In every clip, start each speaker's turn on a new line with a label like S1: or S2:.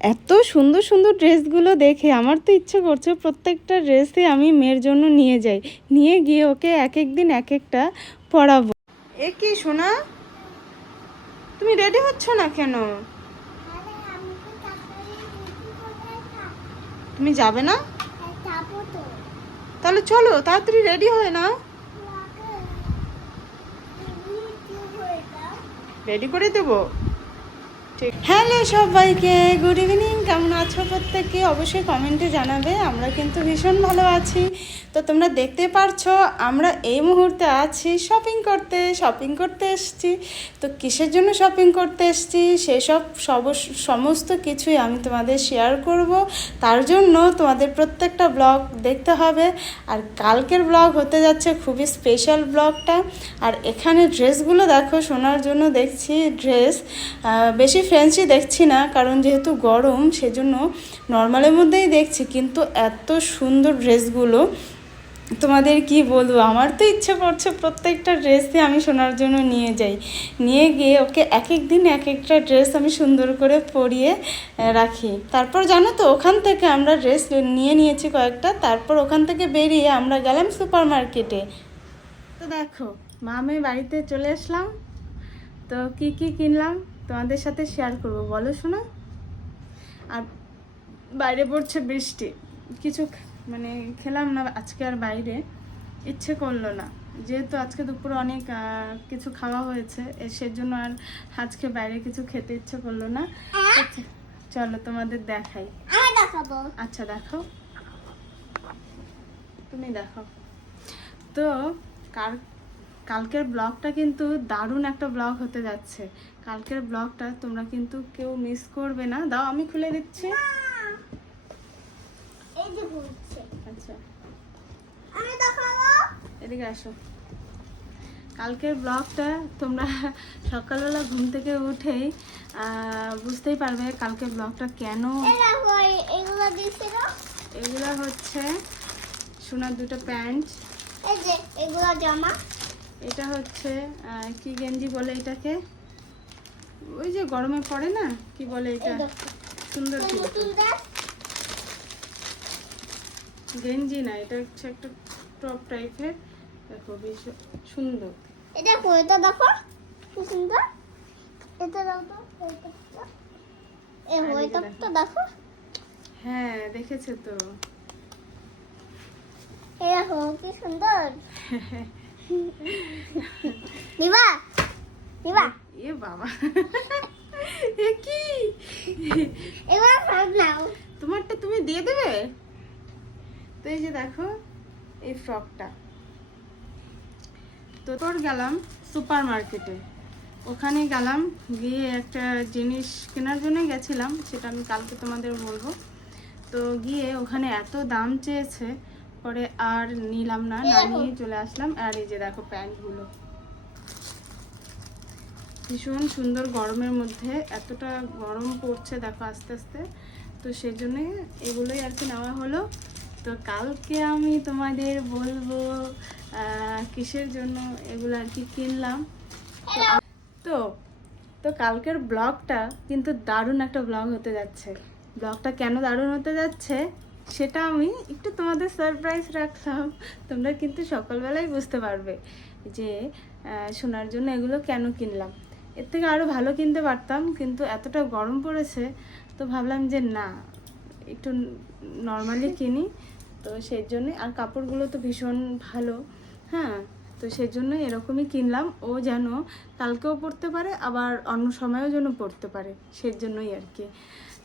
S1: এত সুন্দর সুন্দর ড্রেসগুলো দেখে আমার তো ইচ্ছে করছে প্রত্যেকটা ড্রেসই আমি মেয়ের জন্য নিয়ে যাই। নিয়ে গিয়ে ওকে এক এক দিন এক একটা পরাবো। এ কি সোনা? তুমি রেডি হচ্ছ না কেন? তুমি যাবে না? তাহলে চলো তাড়াতাড়ি রেডি হয়ে না রেডি করে দেবো? হ্যালো সবাইকে গুড ইভিনিং কেমন আছো প্রত্যেকে অবশ্যই কমেন্টে জানাবে, আমরা কিন্তু ভীষণ ভালো আছি। তো তোমরা দেখতে পারছ, আমরা এই মুহূর্তে আছি শপিং করতে শপিং করতে এসেছি। তো কিসের জন্য শপিং করতে এসেছি? সেসব সব, সমস্ত কিছুই আমি তোমাদের শেয়ার করব। তার জন্য তোমাদের প্রত্যেকটা ব্লগ দেখতে হবে। আর কালকের ব্লগ হতে যাচ্ছে খুবই স্পেশাল ব্লগটা আর এখানে ড্রেসগুলো দেখো শোনার জন্য দেখছি ড্রেস বেশি ফ্যান্সি দেখছি না, কারণ যেহেতু গরম, সেজন্য নর্মালের মধ্যেই দেখছি, কিন্তু এত সুন্দর ড্রেসগুলো। তোমাদের কি বলব? আমার তো ইচ্ছে করছে প্রত্যেকটা ড্রেসই আমি শোনার জন্য নিয়ে যাই। নিয়ে গিয়ে ওকে এক এক দিন এক একটা ড্রেস আমি সুন্দর করে পরিয়ে রাখি। তারপর জানো তো, ওখান থেকে আমরা ড্রেস নিয়ে নিয়েছি কয়েকটা, তারপর ওখান থেকে বেরিয়ে আমরা গেলাম সুপার মার্কেটে তো দেখো মা আমি বাড়িতে চলে আসলাম। তো কি কি কিনলাম? তোমাদের সাথে শেয়ার করব বলো শোনা? আর বাইরে পড়ছে বৃষ্টি কিছু মানে খেলাম না আজকে আর বাইরে ইচ্ছে করল না। যেহেতু আজকে দুপুরে অনেক কিছু খাওয়া হয়েছে সেজন্য আর আজকে বাইরে কিছু খেতে ইচ্ছে করল না। চলো তোমাদের দেখাই। আচ্ছা দেখো তুমি দেখো তো কাল কালকের ব্লগটা কিন্তু দারুণ একটা ব্লগ হতে যাচ্ছে। কালকের ব্লগটা তোমরা কিন্তু কেউ মিস করবে না। দাও আমি খুলে দিচ্ছি। আচ্ছা। এদিকে আসো। কালকের ব্লগটা তোমরা সকালবেলা ঘুম থেকে উঠেই বুঝতেই পারবে কালকের ব্লগটা কেন।
S2: এগুলো
S1: হচ্ছে সোনার দুটো প্যান্ট।
S2: এই যে এগুলো জামা।
S1: এটা হচ্ছে কি গেঞ্জি বলে এটাকে? ওই যে গরমে পড়ে না? কি বলে এটা? সুন্দর গেঞ্জি না এটা হচ্ছে একটা টপ টাইপের দেখো বেশ সুন্দর।
S2: দেখো এটা দেখো কি সুন্দর। এটা দাও তো এটা। এই তো দেখো।
S1: হ্যাঁ দেখেছে তো।
S2: দেখো কি সুন্দর। নিবা? নিবা?
S1: এ বাবা। এ কি?
S2: এবার নাও।
S1: তোমারটা তুমি দিয়ে দেবে? তো এই যে দেখো এই ফ্রকটা তো তোর গেলাম সুপার মার্কেটে ওখানে গেলাম গিয়ে একটা জিনিস কেনার জন্য গেছিলাম সেটা আমি কালকে তোমাদের বলব। তো গিয়ে ওখানে এত দাম চেয়েছে পরে আর নিলাম না না নিয়ে চলে আসলাম। আর এই যে দেখো প্যান্টগুলো ভীষণ সুন্দর গরমের মধ্যে এতটা গরম পড়ছে দেখো আস্তে আস্তে। তো সেজন্যে এগুলোই আর কি নেওয়া হলো। তো কালকে আমি তোমাদের বলব কিসের জন্য এগুলো আর কি কিনলাম। তো তো কালকের ব্লগটা কিন্তু দারুণ একটা ব্লগ হতে যাচ্ছে। ব্লগটা কেন দারুণ হতে যাচ্ছে? সেটা আমি একটু তোমাদের সারপ্রাইজ রাখলাম। তোমরা কিন্তু সকালবেলায় বুঝতে পারবে যে শোনার জন্য এগুলো কেন কিনলাম। এর থেকে আরও ভালো কিনতে পারতাম কিন্তু এতটা গরম পড়েছে তো ভাবলাম যে না একটু নর্মালি কিনি। তো সেই জন্যে আর কাপড়গুলো তো ভীষণ ভালো হ্যাঁ? তো সেই জন্য এরকমই কিনলাম। ও যেন কালকেও পড়তে পারে আবার অন্য সময়েও যেন পড়তে পারে সেই জন্যই আর কি।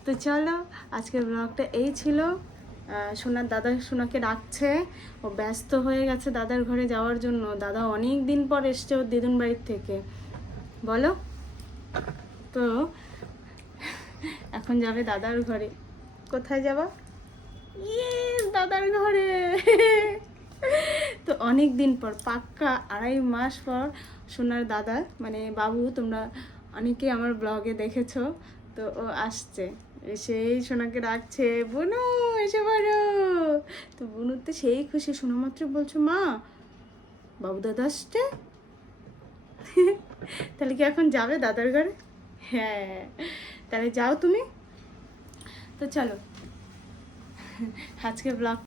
S1: তো চলো আজকের ব্লগটা এই ছিল। সোনার দাদা সোনাকে ডাকছে। ও ব্যস্ত হয়ে গেছে দাদার ঘরে যাওয়ার জন্য। দাদা অনেক দিন পর এসছে ওর দিদুন বাড়ির থেকে। বলো? তো, এখন যাবে দাদার ঘরে। কোথায় যাবা? ইয়ে দাদার ঘরে। তো অনেক দিন পর, পাক্কা আড়াই মাস পর সোনার দাদা মানে বাবু, তোমরা অনেকেই আমার ব্লগে দেখেছ, তো ও আসছে। সেই সোনাকে ডাকছে, বুনু, এসে পারো তো বুনুর তো সেই খুশি শোনা মাত্র বলছো মা? বাবু দাদা আসছে? তাহলে কি এখন যাবে দাদার ঘরে? হ্যাঁ। তাহলে যাও তুমি। তো চলো আজকে ব্লগ